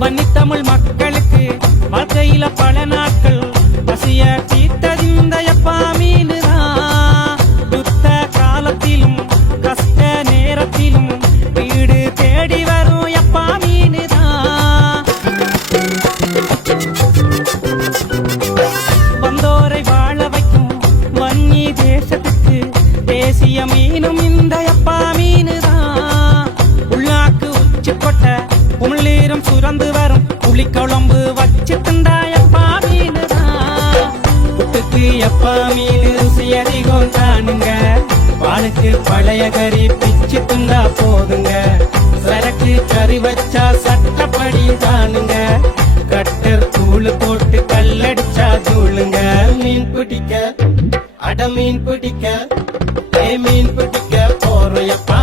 வன்னித்தமிழ் மக்களுக்கு வாழ்க்கையில பல நாட்கள் பசிய தீர்த்ததிந்த எப்பா மீனுதான். யுத்த காலத்திலும் கஷ்ட நேரத்திலும் வீடு தேடி வரும் எப்பா மீனுதான். வந்தோரை வாழ வைக்கும் வன்னி தேசத்துக்கு தேசிய மீனும் இந்த எப்பா மீனுதான். உள்ளாக்கு உச்சி கொட்ட உமிழ்நீரும் சுரந்து வரும் புளிக்குழம்பு வச்சு திண்டா எப்பா மீனுதான். புட்டுக்கு எப்பா மீன் ருசி அதிகம் தானுங்க. பாலுக்கு பழைய கறி பிச்சு திண்டா போதுங்க. சரக்கு கறி வச்சா சட்டப்படி தானுங்க. கட்டர் தூள் போட்டு கல்லடிச்சா தூளுங்க. மீன் பிடிக்க அட மீன் பிடிக்க மீன் பிடிக்க போறோம் எப்பா